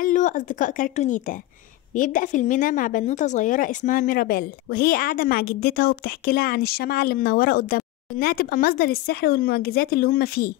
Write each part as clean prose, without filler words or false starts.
هلو أصدقاء كرتونيتا. بيبدأ فيلمنا مع بنوتة صغيرة اسمها ميرابيل، وهي قاعدة مع جدتها وبتحكي لها عن الشمعة اللي منورة قدامها وإنها تبقى مصدر السحر والمعجزات اللي هما فيه.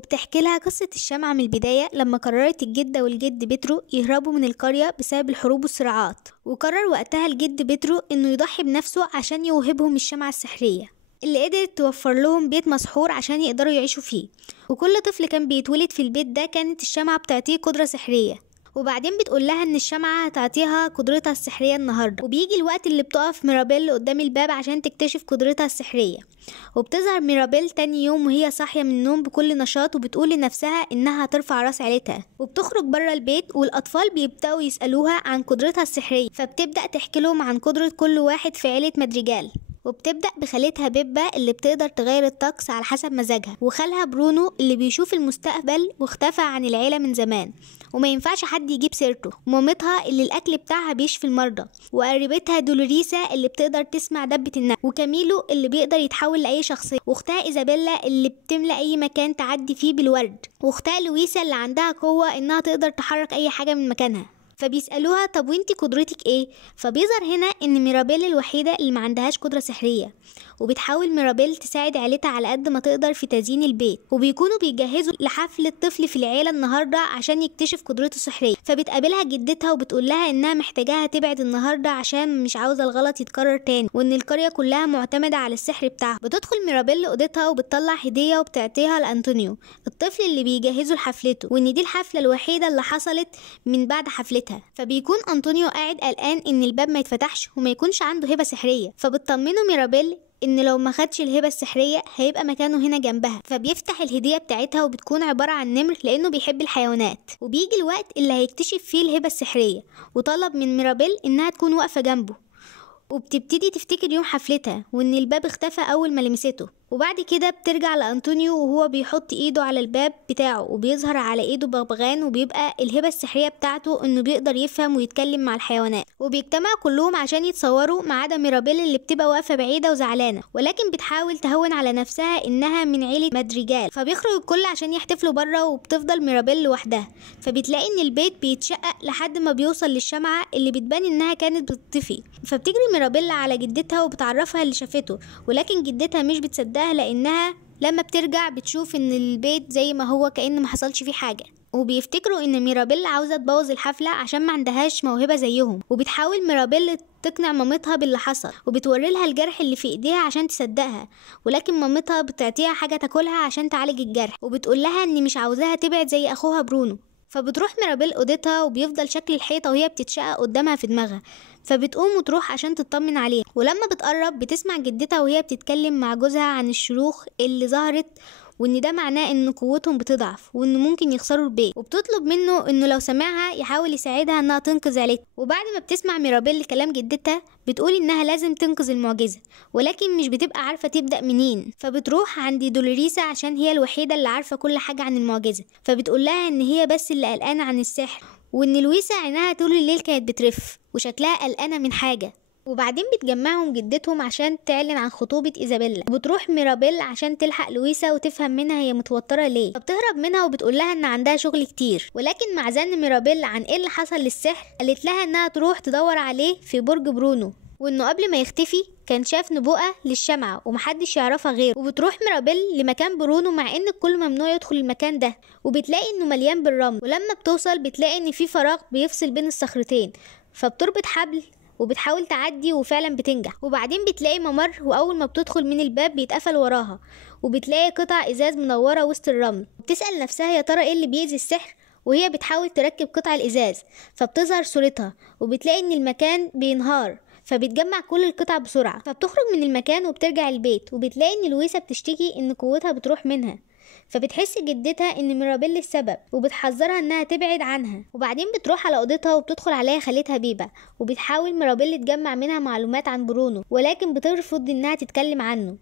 وبتحكي لها قصة الشمعة من البداية لما قررت الجدة والجد بيترو يهربوا من القرية بسبب الحروب والصراعات، وقرر وقتها الجد بيترو إنه يضحي بنفسه عشان يوهبهم الشمعة السحرية اللي قدرت توفر لهم بيت مسحور عشان يقدروا يعيشوا فيه. وكل طفل كان بيتولد في البيت ده كانت الشمعة بتعطيه قدرة سحرية، وبعدين بتقول لها ان الشمعة هتعطيها قدرتها السحرية النهاردة. وبيجي الوقت اللي بتقف ميرابيل قدام الباب عشان تكتشف قدرتها السحرية، وبتظهر ميرابيل تاني يوم وهي صاحية من النوم بكل نشاط وبتقول لنفسها انها هترفع راس عيلتها. وبتخرج بره البيت والأطفال بيبدأوا يسألوها عن قدرتها السحرية، فبتبدأ تحكي لهم عن قدرة كل واحد في عيلة مدريجال. وبتبدأ بخالتها بيبا اللي بتقدر تغير الطقس على حسب مزاجها، وخالها برونو اللي بيشوف المستقبل واختفى عن العيلة من زمان وما ينفعش حد يجيب سيرته، ومامتها اللي الأكل بتاعها بيشفي المرضى، وقريبتها دولوريسا اللي بتقدر تسمع دبة النمل، وكاميلو اللي بيقدر يتحول لأي شخصية، واختها إيزابيلا اللي بتملى أي مكان تعدي فيه بالورد، واختها لويسا اللي عندها قوة إنها تقدر تحرك أي حاجة من مكانها. فبيسألوها طب وانتي قدرتك ايه؟ فبيظهر هنا ان ميرابيل الوحيدة اللي ما عندهاش قدرة سحرية، وبتحاول ميرابيل تساعد عيلتها على قد ما تقدر في تزيين البيت، وبيكونوا بيجهزوا لحفلة طفل في العيلة النهاردة عشان يكتشف قدرته السحرية. فبتقابلها جدتها وبتقول لها انها محتاجاها تبعد النهاردة عشان مش عاوزة الغلط يتكرر تاني، وان القرية كلها معتمدة على السحر بتاعها. بتدخل ميرابيل اوضتها وبتطلع هدية وبتعطيها لأنطونيو الطفل اللي بيجهزوا لحفلته، وان دي الحفلة الوحيدة اللي حصلت من بعد حفلتها. فبيكون أنطونيو قاعد قلقان ان الباب ما يتفتحش وما يكونش عنده هبة سحرية، فبتطمنه ميرابيل ان لو ما خدش الهبة السحرية هيبقى مكانه هنا جنبها. فبيفتح الهدية بتاعتها وبتكون عبارة عن نمر لانه بيحب الحيوانات. وبيجي الوقت اللي هيكتشف فيه الهبة السحرية، وطلب من ميرابيل انها تكون واقفة جنبه، وبتبتدي تفتكر يوم حفلتها وان الباب اختفى اول ما لمسته. وبعد كده بترجع لأنطونيو وهو بيحط ايده على الباب بتاعه، وبيظهر على ايده بغبغان، وبيبقى الهبة السحرية بتاعته انه بيقدر يفهم ويتكلم مع الحيوانات. وبيجتمعوا كلهم عشان يتصوروا ما عدا ميرابيل اللي بتبقى واقفة بعيدة وزعلانة، ولكن بتحاول تهون على نفسها انها من عيلة مدريجال. فبيخرج الكل عشان يحتفلوا بره، وبتفضل ميرابيل لوحدها. فبتلاقي ان البيت بيتشقق لحد ما بيوصل للشمعة اللي بتبان انها كانت بتطفي. فبتجري ميرابيل على جدتها وبتعرفها اللي شافته، ولكن جدتها مش بتصدقها لانها لما بترجع بتشوف ان البيت زي ما هو كأن ما حصلش فيه حاجة. وبيفتكروا ان ميرابيل عاوزة تبوظ الحفلة عشان ما عندهاش موهبة زيهم. وبتحاول ميرابيل تقنع مامتها باللي حصل، وبتوري لها الجرح اللي في ايديها عشان تصدقها، ولكن مامتها بتعطيها حاجة تاكلها عشان تعالج الجرح، وبتقول لها ان مش عاوزاها تبعد زي اخوها برونو. فبتروح ميرابيل اوضتها وبيفضل شكل الحيطة وهي بتتشقق قدامها في دماغها، فبتقوم وتروح عشان تطمن عليه. ولما بتقرب بتسمع جدتها وهي بتتكلم مع جوزها عن الشروخ اللي ظهرت، وان ده معناه ان قوتهم بتضعف وانه ممكن يخسروا البيت، وبتطلب منه انه لو سمعها يحاول يساعدها انها تنقذ عيلتها. وبعد ما بتسمع ميرابيل كلام جدتها بتقول انها لازم تنقذ المعجزة، ولكن مش بتبقى عارفة تبدأ منين. فبتروح عند دولوريسا عشان هي الوحيدة اللي عارفة كل حاجة عن المعجزة، فبتقول لها ان هي بس اللي قلقانة عن السحر، وان لويسا عينها طول الليل كانت بترف وشكلها قلقانة من حاجة. وبعدين بتجمعهم جدتهم عشان تعلن عن خطوبة إيزابيلا، وبتروح ميرابيل عشان تلحق لويسا وتفهم منها هي متوترة ليه. فبتهرب منها وبتقول لها ان عندها شغل كتير، ولكن مع زن ميرابيل عن ايه اللي حصل للسحر قالت لها انها تروح تدور عليه في برج برونو، وانه قبل ما يختفي كان شاف نبوءة للشمعة ومحدش يعرفها غيره. وبتروح ميرابيل لمكان برونو مع ان الكل ممنوع يدخل المكان ده، وبتلاقي انه مليان بالرمل. ولما بتوصل بتلاقي ان في فراغ بيفصل بين الصخرتين، فبتربط حبل وبتحاول تعدي وفعلا بتنجح. وبعدين بتلاقي ممر، واول ما بتدخل من الباب بيتقفل وراها، وبتلاقي قطع ازاز منوره وسط الرمل. بتسأل نفسها يا ترى ايه اللي بيأذي السحر، وهي بتحاول تركب قطع الازاز. فبتظهر صورتها وبتلاقي ان المكان بينهار، فبتجمع كل القطع بسرعه. فبتخرج من المكان وبترجع البيت، وبتلاقي ان لويسا بتشتكي ان قوتها بتروح منها، فبتحس جدتها ان ميرابيل السبب وبتحذرها انها تبعد عنها. وبعدين بتروح على اوضتها وبتدخل عليها خالتها بيبا، وبتحاول ميرابيل تجمع منها معلومات عن برونو، ولكن بترفض انها تتكلم عنه.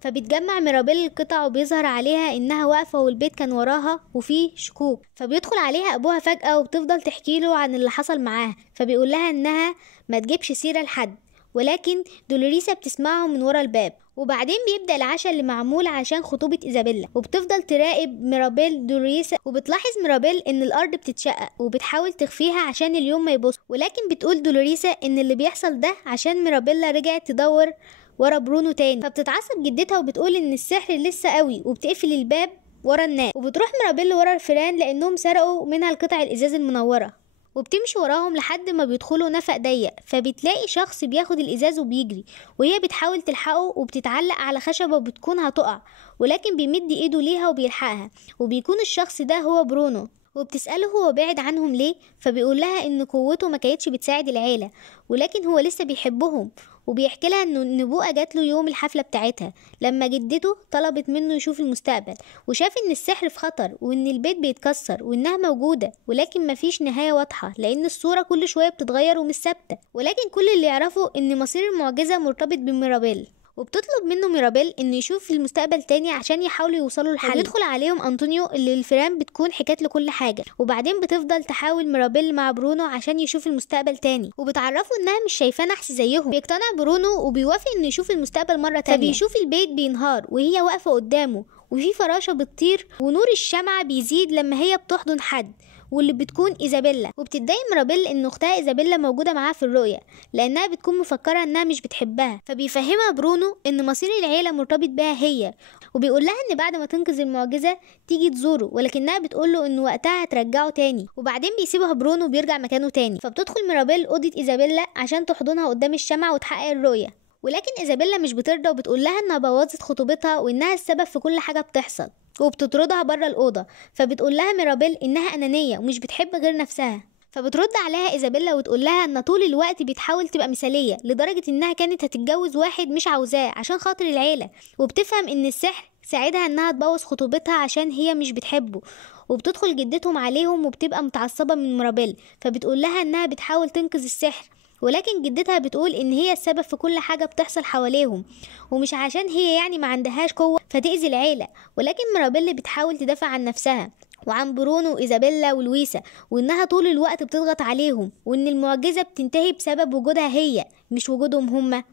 فبتجمع ميرابيل القطع وبيظهر عليها انها واقفه والبيت كان وراها وفيه شكوك. فبيدخل عليها ابوها فجأة وبتفضل تحكي له عن اللي حصل معاها، فبيقول لها انها ما تجيبش سيرة لحد، ولكن دولوريسا بتسمعهم من ورا الباب. وبعدين بيبدأ العشاء اللي معمول عشان خطوبة إيزابيلا، وبتفضل تراقب ميرابيل دولوريسا، وبتلاحظ ميرابيل إن الأرض بتتشقق وبتحاول تخفيها عشان اليوم ما يبص، ولكن بتقول دولوريسا إن اللي بيحصل ده عشان ميرابيلا رجعت تدور ورا برونو تاني. فبتتعصب جدتها وبتقول إن السحر لسه قوي، وبتقفل الباب ورا الناس، وبتروح ميرابيل ورا الفيران لأنهم سرقوا منها القطع الإزاز المنورة، وبتمشي وراهم لحد ما بيدخلوا نفق ضيق. فبتلاقي شخص بياخد الازاز وبيجري، وهي بتحاول تلحقه وبتتعلق على خشبه وبتكون هتقع، ولكن بيمد ايده ليها وبيلحقها، وبيكون الشخص ده هو برونو. وبتسأله هو بعد عنهم ليه، فبيقول لها ان قوته ما كانتش بتساعد العيلة، ولكن هو لسه بيحبهم. وبيحكي لها ان النبوءة جات له يوم الحفلة بتاعتها لما جدته طلبت منه يشوف المستقبل، وشاف ان السحر في خطر وان البيت بيتكسر وانها موجودة، ولكن مفيش نهاية واضحة لان الصورة كل شوية بتتغير ومش ثابتة. ولكن كل اللي يعرفه ان مصير المعجزة مرتبط بميرابيل، وبتطلب منه ميرابيل انه يشوف المستقبل تاني عشان يحاولوا يوصلوا لحل. وبيدخل عليهم انطونيو اللي الفيران بتكون حكت له كل حاجه، وبعدين بتفضل تحاول ميرابيل مع برونو عشان يشوف المستقبل تاني، وبتعرفه انها مش شايفاه نحس زيهم. بيقتنع برونو وبيوافق انه يشوف المستقبل مره تانية. فبيشوف البيت بينهار وهي واقفه قدامه، وفي فراشه بتطير، ونور الشمعة بيزيد لما هي بتحضن حد واللي بتكون إيزابيلا. وبتتضايق ميرابيل ان اختها إيزابيلا موجوده معاها في الرؤيه لانها بتكون مفكره انها مش بتحبها. فبيفهمها برونو ان مصير العيله مرتبط بها هي، وبيقول لها ان بعد ما تنقذ المعجزه تيجي تزوره، ولكنها بتقول له ان وقتها هترجعه تاني. وبعدين بيسيبها برونو وبيرجع مكانه تاني. فبتدخل ميرابيل اوضه إيزابيلا عشان تحضنها قدام الشمعة وتحقق الرؤيه، ولكن إيزابيلا مش بترضى وبتقول لها انها بوظت خطوبتها وانها السبب في كل حاجه بتحصل، وبتطردها بره الأوضة. فبتقول لها ميرابيل إنها أنانية ومش بتحب غير نفسها. فبترد عليها إيزابيلا وتقول لها إن طول الوقت بتحاول تبقى مثالية لدرجة إنها كانت هتتجوز واحد مش عاوزاه عشان خاطر العيلة، وبتفهم إن السحر ساعدها إنها تبوظ خطوبتها عشان هي مش بتحبه. وبتدخل جدتهم عليهم وبتبقى متعصبة من ميرابيل، فبتقول لها إنها بتحاول تنقذ السحر، ولكن جدتها بتقول ان هي السبب في كل حاجة بتحصل حواليهم، ومش عشان هي يعني ما عندهاش قوة فتأذي العيلة. ولكن ميرابيل بتحاول تدافع عن نفسها وعن برونو وإيزابيلا ولويسا، وانها طول الوقت بتضغط عليهم، وان المعجزة بتنتهي بسبب وجودها هي مش وجودهم هما.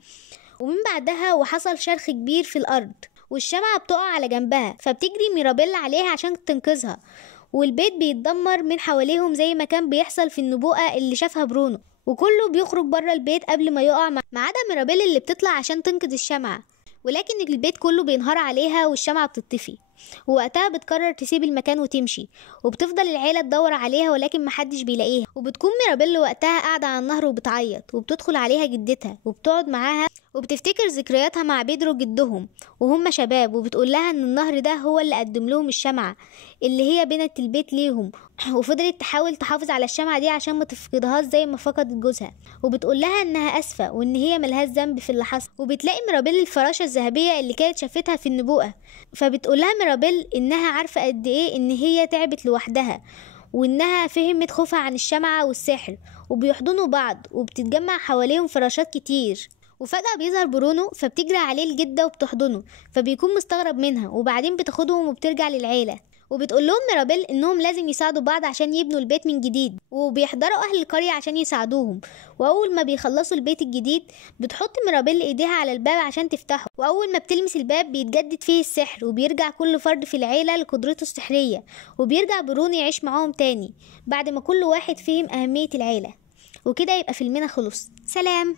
ومن بعدها وحصل شرخ كبير في الأرض والشمعة بتقع على جنبها، فبتجري ميرابيل عليها عشان تنقذها، والبيت بيتدمر من حواليهم زي ما كان بيحصل في النبوءة اللي شافها برونو، وكله بيخرج بره البيت قبل ما يقع ما عدا ميرابيل اللي بتطلع عشان تنقذ الشمعة، ولكن البيت كله بينهار عليها والشمعة بتطفي. ووقتها بتقرر تسيب المكان وتمشي، وبتفضل العيلة تدور عليها ولكن محدش بيلاقيها. وبتكون ميرابيل وقتها قاعدة على النهر وبتعيط، وبتدخل عليها جدتها وبتقعد معاها وبتفتكر ذكرياتها مع بيدرو جدهم وهم شباب، وبتقول لها ان النهر ده هو اللي قدم لهم الشمعة اللي هي بنت البيت ليهم، وفضلت تحاول تحافظ على الشمعة دي عشان ما تفقدهاش زي ما فقدت جوزها. وبتقول لها انها اسفة وان هي ملهاش ذنب في اللي حصل. وبتلاقي ميرابيل الفراشة الذهبية اللي كانت شافتها في النبوءة، فبتقول لها ميرابيل انها عارفة قد ايه ان هي تعبت لوحدها، وانها فهمت خوفها عن الشمعة والسحر، وبيحضنوا بعض وبتتجمع حواليهم فراشات كتير. وفجأة بيظهر برونو، فبتجري عليه الجدة وبتحضنه، فبيكون مستغرب منها، وبعدين بتاخدهم وبترجع للعيلة، وبتقول لهم ميرابيل انهم لازم يساعدوا بعض عشان يبنوا البيت من جديد، وبيحضروا اهل القرية عشان يساعدوهم. واول ما بيخلصوا البيت الجديد بتحط ميرابيل ايديها على الباب عشان تفتحه، واول ما بتلمس الباب بيتجدد فيه السحر، وبيرجع كل فرد في العيلة لقدرته السحرية، وبيرجع برونو يعيش معاهم تاني بعد ما كل واحد فهم اهمية العيلة. وكده يبقى فيلمنا خلص. سلام.